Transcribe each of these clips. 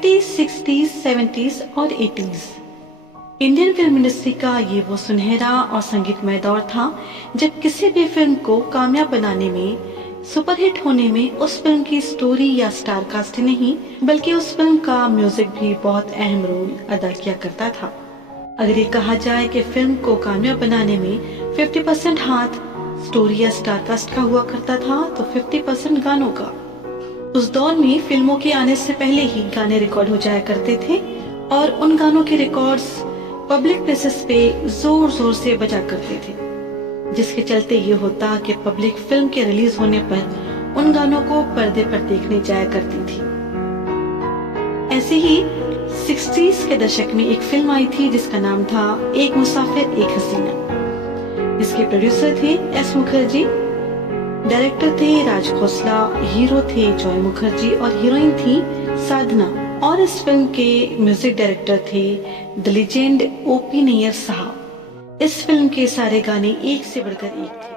50s, 60s, 70s और 80s Indian film industry का ये वो सुनहरा और संगीतमय दौर था जब किसी भी फिल्म को कामयाब बनाने में, सुपरहिट होने में उस फिल्म की स्टोरी या स्टार कास्ट नहीं बल्कि उस फिल्म का म्यूजिक भी बहुत अहम रोल अदा किया करता था। अगर ये कहा जाए कि फिल्म को कामयाब बनाने में 50% हाथ स्टोरी या स्टार कास्ट का हुआ करता था तो 50% गानों का। उस दौर में फिल्मों के आने से पहले ही गाने रिकॉर्ड हो जाया करते थे और उन गानों के रिकॉर्ड्स पब्लिक प्लेसेस पे जोर जोर से बजा करते थे, जिसके चलते ये होता कि पब्लिक फिल्म के रिलीज होने पर उन गानों को पर्दे पर देखने जाया करती थी। ऐसे ही 60s के दशक में एक फिल्म आई थी जिसका नाम था एक मुसाफिर एक हसीना। इसके प्रोड्यूसर थे एस मुखर्जी, डायरेक्टर थे राज खोसला, हीरो थे जॉय मुखर्जी और हीरोइन थी साधना। और इस फिल्म के म्यूजिक डायरेक्टर थे द लेजेंड ओपी नैयर साहब। इस फिल्म के सारे गाने एक से बढ़कर एक थे।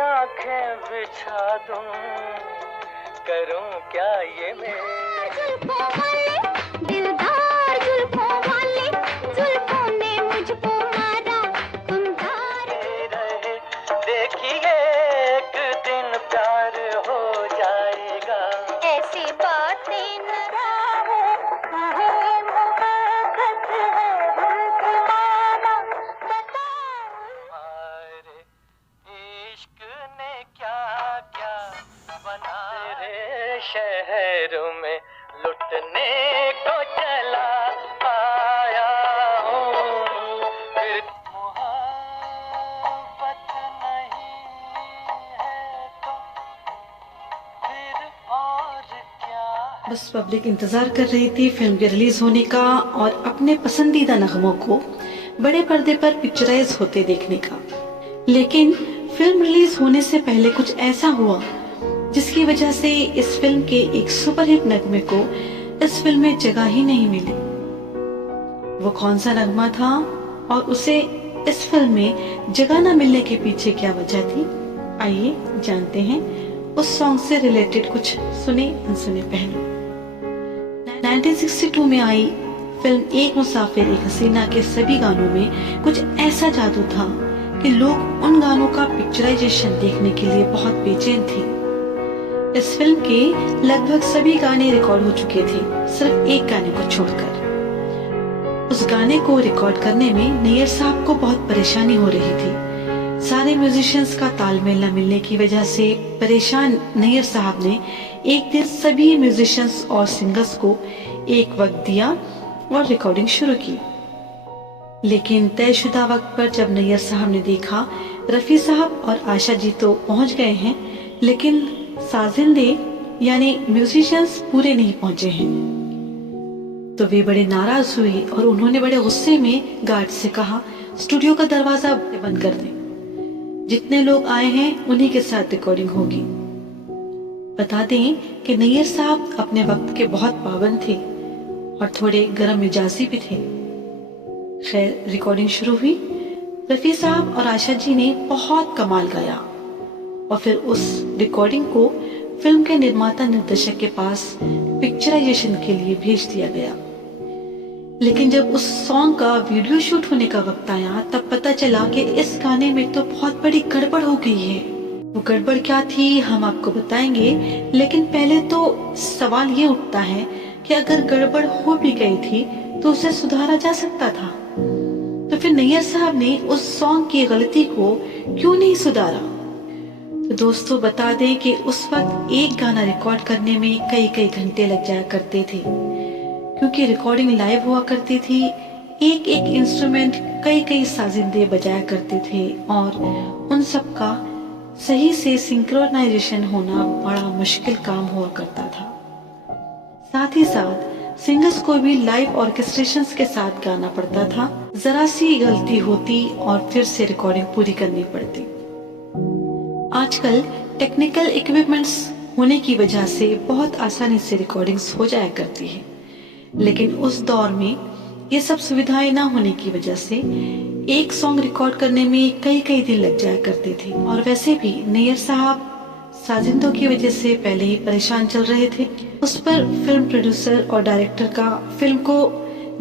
आंखें बिछा दूं, करूं क्या ये मैं दिलदार जुल्फों वाले जुल्फों ने मुझको मारा रहे। देखिए एक दिन प्यार हो जाएगा, ऐसी बातें न शहरों में लुटने को चला आया हूँ, फिर मोहब्बत नहीं है तो फिर और क्या। बस पब्लिक इंतजार कर रही थी फिल्म के रिलीज होने का और अपने पसंदीदा नगमों को बड़े पर्दे पर पिक्चराइज होते देखने का। लेकिन फिल्म रिलीज होने से पहले कुछ ऐसा हुआ जिसकी वजह से इस फिल्म के एक सुपरहिट नगमे को इस फिल्म में जगह ही नहीं मिली। वो कौन सा नगमा था और उसे इस फिल्म में जगह न मिलने के पीछे क्या वजह थी, आइए जानते हैं उस सॉन्ग से रिलेटेड कुछ सुने अनसुने पहलू। 1962 में आई फिल्म एक मुसाफिर एक हसीना के सभी गानों में कुछ ऐसा जादू था कि लोग उन गानों का पिक्चराइजेशन देखने के लिए बहुत बेचैन थे। इस फिल्म के लगभग सभी गाने रिकॉर्ड हो चुके थे, सिर्फ एक गाने को छोड़कर। उस गाने को रिकॉर्ड करने में नैयर साहब को बहुत परेशानी हो रही थी। सारे म्यूजिशियंस का तालमेल न मिलने की वजह से परेशान नैयर साहब ने एक दिन सभी म्यूजिशियंस और सिंगर्स को एक वक्त दिया और रिकॉर्डिंग शुरू की। लेकिन तयशुदा वक्त पर जब नैयर साहब ने देखा रफी साहब और आशा जी तो पहुंच गए हैं लेकिन साजिंदे यानी म्यूजिशियंस पूरे नहीं पहुंचे हैं, तो वे बड़े नाराज हुए और उन्होंने बड़े गुस्से में गार्ड से कहा स्टूडियो का दरवाजा बंद कर दें, जितने लोग आए हैं उन्हीं के साथ रिकॉर्डिंग होगी। बता दें कि नैयर साहब अपने वक्त के बहुत पाबंद थे और थोड़े गर्म मिजाजी भी थे। खैर रिकॉर्डिंग शुरू हुई। रफी साहब और आशा जी ने बहुत कमाल गाया और फिर उस रिकॉर्डिंग को फिल्म के निर्माता निर्देशक के पास पिक्चराइजेशन के लिए भेज दिया गया। लेकिन जब उस सॉन्ग का वीडियो शूट होने का वक्त आया तब पता चला कि इस गाने में तो बहुत बड़ी गड़बड़ हो गई है। वो गड़बड़ क्या थी हम आपको बताएंगे, लेकिन पहले तो सवाल ये उठता है कि अगर गड़बड़ हो भी गई थी तो उसे सुधारा जा सकता था, तो फिर नैयर साहब ने उस सॉन्ग की गलती को क्यों नहीं सुधारा। तो दोस्तों बता दें कि उस वक्त एक गाना रिकॉर्ड करने में कई कई घंटे लग जाया करते थे, क्योंकि रिकॉर्डिंग लाइव हुआ करती थी। एक एक इंस्ट्रूमेंट कई कई साजिंदे बजाया करते थे और उन सब का सही से सिंक्रोनाइजेशन होना बड़ा मुश्किल काम हुआ करता था। साथ ही साथ सिंगर्स को भी लाइव ऑर्केस्ट्रेशंस के साथ गाना पड़ता था। जरा सी गलती होती और फिर से रिकॉर्डिंग पूरी करनी पड़ती। आजकल टेक्निकल इक्विपमेंट्स होने की वजह से बहुत आसानी से रिकॉर्डिंग्स हो जाया करती है, लेकिन उस दौर में ये सब सुविधाएं ना होने की वजह से एक सॉन्ग रिकॉर्ड करने में कई कई दिन लग जाया करते थे। और वैसे भी नैयर साहब साजिंदों की वजह से पहले ही परेशान चल रहे थे। उस पर फिल्म प्रोड्यूसर और डायरेक्टर का फिल्म को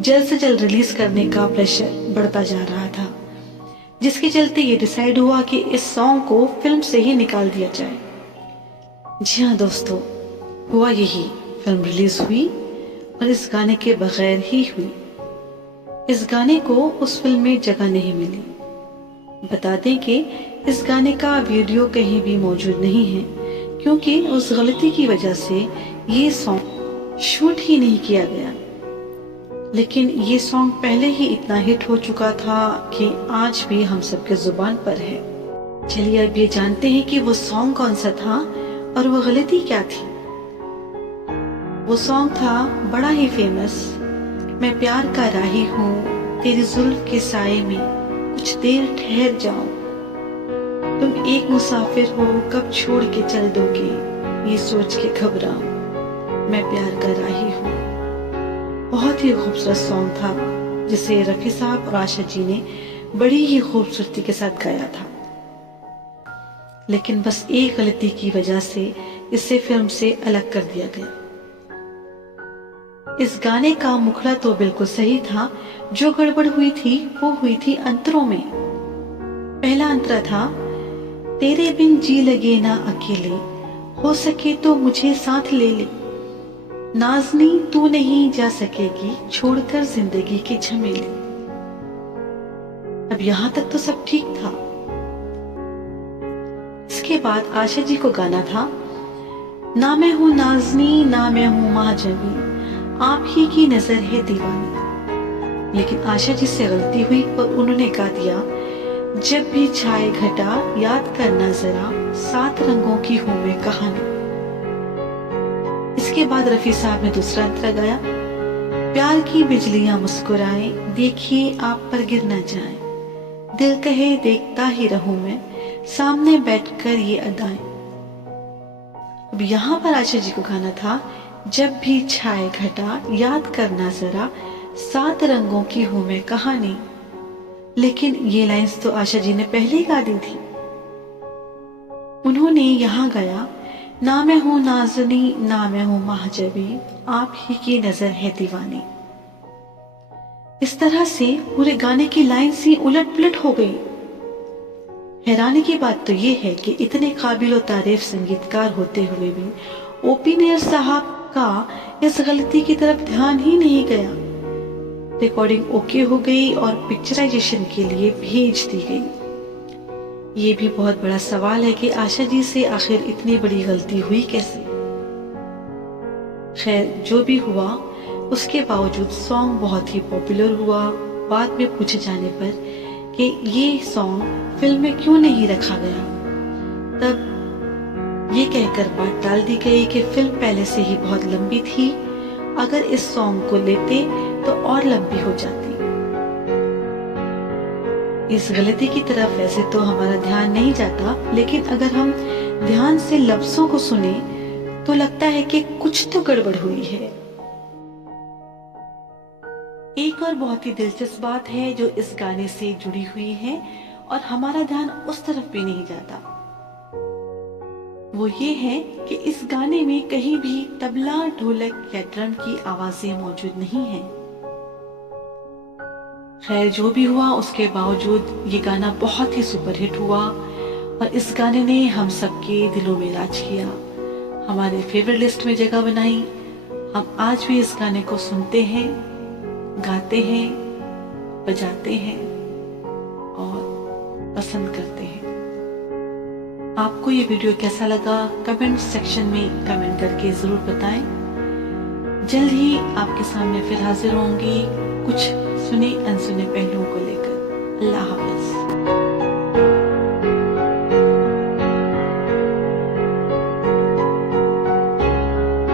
जल्द से जल्द रिलीज करने का प्रेशर बढ़ता जा रहा था, जिसके चलते ये डिसाइड हुआ कि इस सॉन्ग को फिल्म से ही निकाल दिया जाए। जी हाँ दोस्तों, हुआ यही, फिल्म रिलीज हुई और इस गाने के बगैर ही हुई। इस गाने को उस फिल्म में जगह नहीं मिली। बता दें कि इस गाने का वीडियो कहीं भी मौजूद नहीं है, क्योंकि उस गलती की वजह से ये सॉन्ग शूट ही नहीं किया गया। लेकिन ये सॉन्ग पहले ही इतना हिट हो चुका था कि आज भी हम सबके जुबान पर है। चलिए अब ये जानते हैं कि वो सॉन्ग कौन सा था और वो गलती क्या थी। वो सॉन्ग था बड़ा ही फेमस, मैं प्यार का राही हूँ तेरी जुल्फ के साए में कुछ देर ठहर जाऊं, तुम एक मुसाफिर हो कब छोड़ के चल दोगे ये सोच के घबराऊं, मैं प्यार का राही हूँ। बहुत ही खूबसूरत सॉन्ग था जिसे रफी साहब और आशा जी ने बड़ी ही खूबसूरती के साथ गाया था। लेकिन बस एक गलती की वजह से इसे फिल्म से अलग कर दिया गया। इस गाने का मुखड़ा तो बिल्कुल सही था, जो गड़बड़ हुई थी वो हुई थी अंतरों में। पहला अंतरा था, तेरे बिन जी लगे ना अकेले, हो सके तो मुझे साथ ले ले, नाज़नी तू नहीं जा सकेगी छोड़कर जिंदगी के झमेले। अब यहां तक तो सब ठीक था। इसके बाद आशा जी को गाना था, ना मैं हूं नाज़नी ना मैं हूं महाजबी, आप ही की नजर है दीवानी। लेकिन आशा जी से गलती हुई और उन्होंने गा दिया, जब भी छाए घटा याद करना जरा, 7 रंगों की हूं मैं कहानी। इसके बाद रफी साहब ने दूसरा अंतरा गाया, प्यार की बिजलियां मुस्कुराए देखिए आप पर गिर न जाए, दिल कहे देखता ही रहूं मैं सामने बैठकर ये अदाएं। अब यहाँ पर आशा जी को गाना था, जब भी छाए घटा याद करना जरा, 7 रंगों की हूं मैं कहानी। लेकिन ये लाइंस तो आशा जी ने पहले ही गा दी थी। उन्होंने यहाँ गाया, ना मैं हूं नाज़नी ना मैं हूं महजबी, आप ही की नजर है दीवानी। इस तरह से पूरे गाने की लाइंस ही उलट पुलट हो गई। हैरानी की बात तो ये है कि इतने काबिल और तारीफ संगीतकार होते हुए भी ओपी नैयर साहब का इस गलती की तरफ ध्यान ही नहीं गया। रिकॉर्डिंग ओके हो गई और पिक्चराइजेशन के लिए भेज दी गई। ये भी बहुत बड़ा सवाल है कि आशा जी से आखिर इतनी बड़ी गलती हुई कैसे। खैर जो भी हुआ, उसके बावजूद सॉन्ग बहुत ही पॉपुलर हुआ। बाद में पूछे जाने पर कि ये सॉन्ग फिल्म में क्यों नहीं रखा गया, तब ये कहकर बात टाल दी गई कि फिल्म पहले से ही बहुत लंबी थी, अगर इस सॉन्ग को लेते तो और लंबी हो जाती। इस गलती की तरफ वैसे तो हमारा ध्यान नहीं जाता, लेकिन अगर हम ध्यान से लफ्जों को सुने तो लगता है कि कुछ तो गड़बड़ हुई है। एक और बहुत ही दिलचस्प बात है जो इस गाने से जुड़ी हुई है और हमारा ध्यान उस तरफ भी नहीं जाता, वो ये है कि इस गाने में कहीं भी तबला, ढोलक या ड्रम की आवाजें मौजूद नहीं हैं। खैर जो भी हुआ, उसके बावजूद ये गाना बहुत ही सुपरहिट हुआ और इस गाने ने हम सबके दिलों में राज किया, हमारे फेवरेट लिस्ट में जगह बनाई। हम आज भी इस गाने को सुनते हैं, गाते हैं, बजाते हैं और पसंद करते हैं। आपको ये वीडियो कैसा लगा कमेंट सेक्शन में कमेंट करके जरूर बताएं। जल्द ही आपके सामने फिर हाजिर होंगी कुछ सुने अनसुने पहलुओं को लेकर। अल्लाह हाफ़िज़।